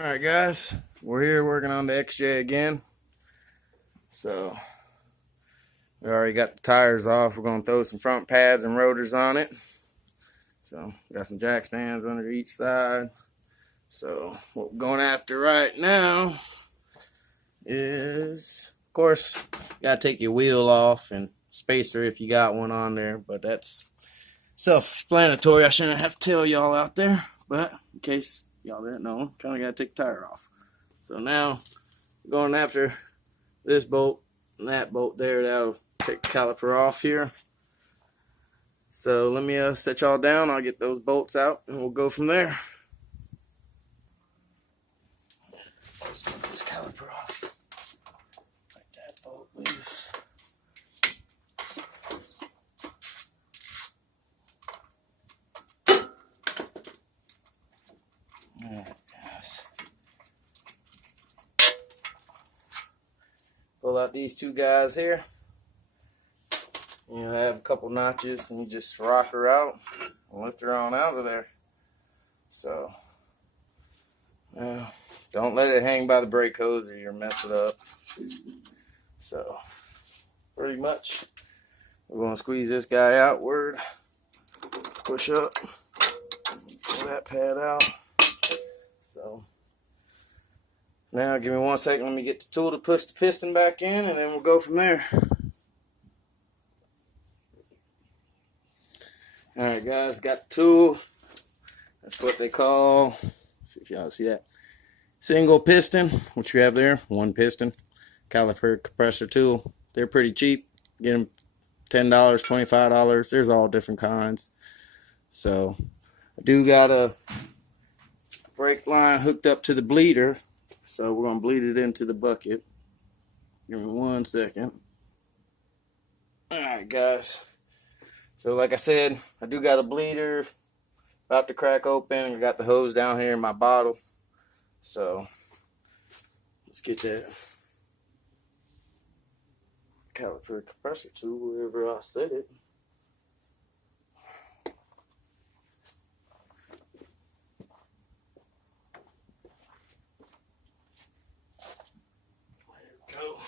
Alright guys, we're here working on the XJ again. So we already got the tires off. We're going to throw some front pads and rotors on it. So got some jack stands under each side. So what we're going after right now is, of course, you got to take your wheel off and spacer if you got one on there. But that's self-explanatory. I shouldn't have to tell y'all out there. But in case y'all didn't know, kind of got to take the tire off. So now we're going after this bolt and that bolt there. That'll take the caliper off here. So let me set y'all down. I'll get those bolts out and we'll go from there. Let's get this caliper off. Like that bolt loose. Alright guys. Pull out these two guys here. You have a couple notches and you just rock her out and lift her on out of there. So don't let it hang by the brake hose or you'll mess it up. So pretty much we're going to squeeze this guy outward, push up, pull that pad out. So now give me 1 second, let me get the tool to push the piston back in and then we'll go from there. Alright guys, got the tool. That's what they call, see if y'all see that, single piston, which you have there, one piston, caliper compressor tool. They're pretty cheap. Get them $10, $25. There's all different kinds. So I do got a brake line hooked up to the bleeder. So we're going to bleed it into the bucket. Give me 1 second. Alright guys. So like I said, I do got a bleeder about to crack open. I got the hose down here in my bottle. So let's get that caliper compressor tool wherever I set it. There we go.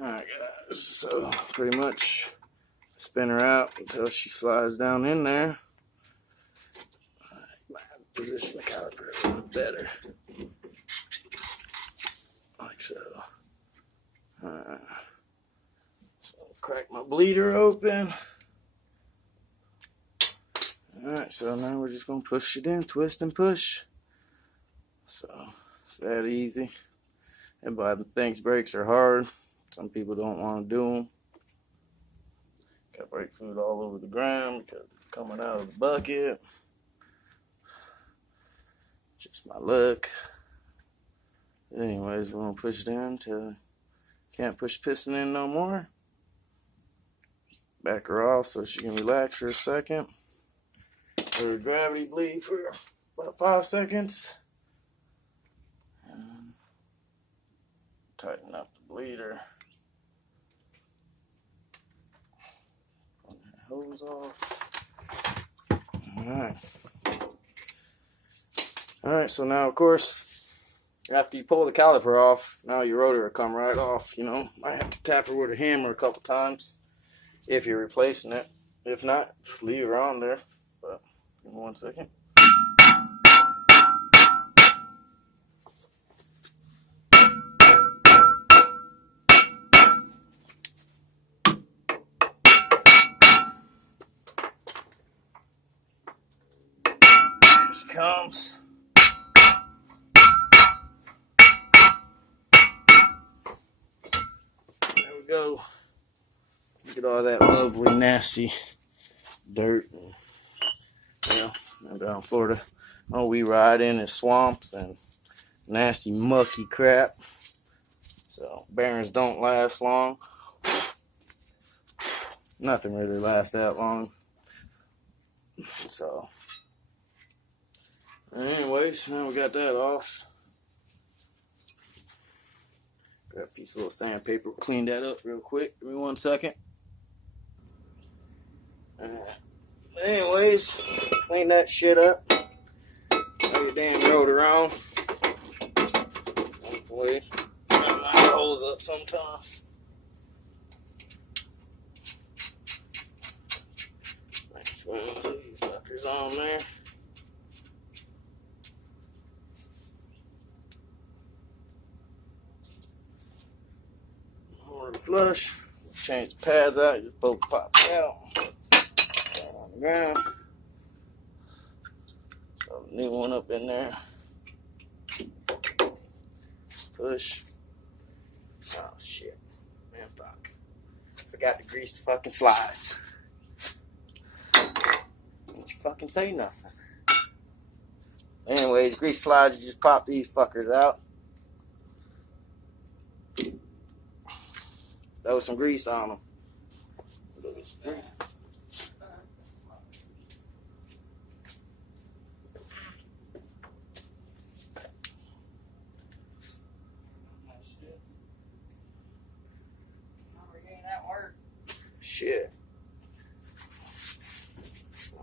Alright guys, so pretty much spin her out until she slides down in there. Might have to position the caliper a little better. Like so. Alright. So crack my bleeder open. Alright, so now we're just going to push it in, twist and push. So it's that easy. Everybody thinks brakes are hard. Some people don't want to do them. Got brake fluid all over the ground because it's coming out of the bucket. Just my luck. But anyways, we're going to push it in until can't push piston in no more. Back her off so she can relax for a second. Let her gravity bleed for about 5 seconds. And tighten up the bleeder. Hose off. Alright, so now of course, after you pull the caliper off, now your rotor will come right off. You know, might have to tap her with a hammer a couple times if you're replacing it. If not, leave her on there. But give me 1 second. Comes. There we go. Look at all that lovely, nasty dirt. And, you know, down in Florida, all we ride in is swamps and nasty, mucky crap. So bearings don't last long. Nothing really lasts that long. So anyways, now we got that off. Grab a piece of little sandpaper, clean that up real quick. Give me 1 second. Anyways, clean that shit up. Have your damn rotor on. Hopefully, that might holds up sometimes. Next one, these fuckers on there. Flush, change the pads out, just both pop out. On the ground. So new one up in there. Push. Oh shit. Man, fuck. Forgot to grease the fucking slides. Didn't you fucking say nothing. Anyways, grease slides, you just pop these fuckers out. Throw some grease on them. Shit.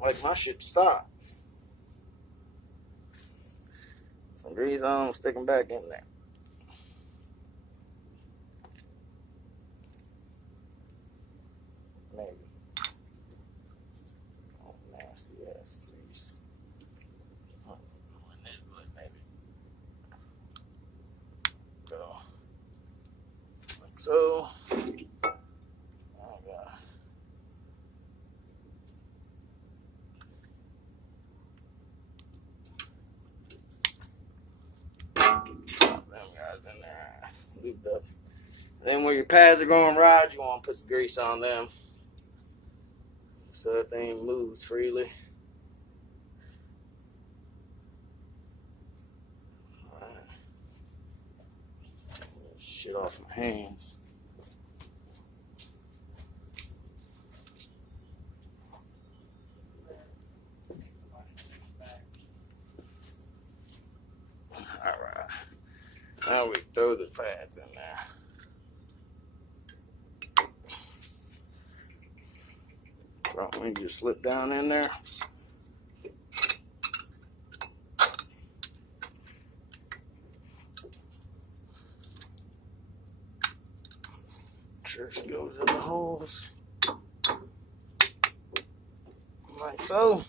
Like my shit stop. Some grease on them, stick them back in there. Maybe. Oh, nasty ass grease. Oh, maybe. Go. Like so. Oh, God. Them guys in there. Lubed up. Then where your pads are going to ride, you want to put some grease on them so that thing moves freely. Alright. Shit off my hands. Alright. Now we throw the pads in there. We can just slip down in there. Sure she goes in the holes. Like so.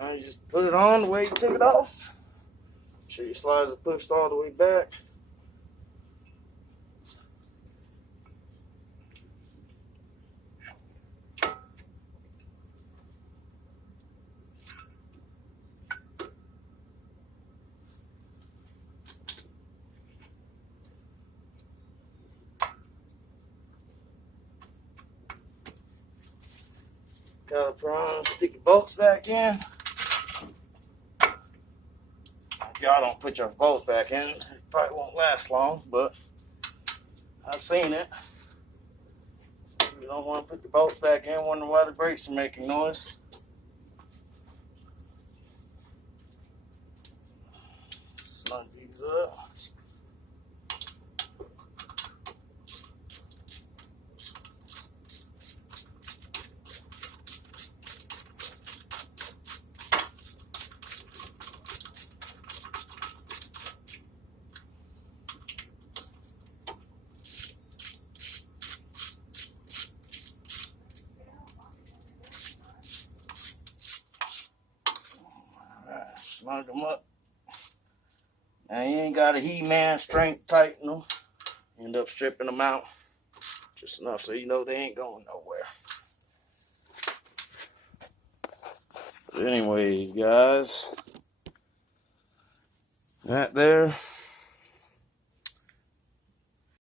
Now you just put it on the way you took it off. Make sure your slides are pushed all the way back. Caliper on, stick your bolts back in. If y'all don't put your bolts back in, it probably won't last long, but I've seen it. You don't want to put your bolts back in, wonder why the brakes are making noise. Snug these up. Snug them up. Now you ain't got a He-Man strength tighten them. End up stripping them out just enough so you know they ain't going nowhere. But anyways, guys, that there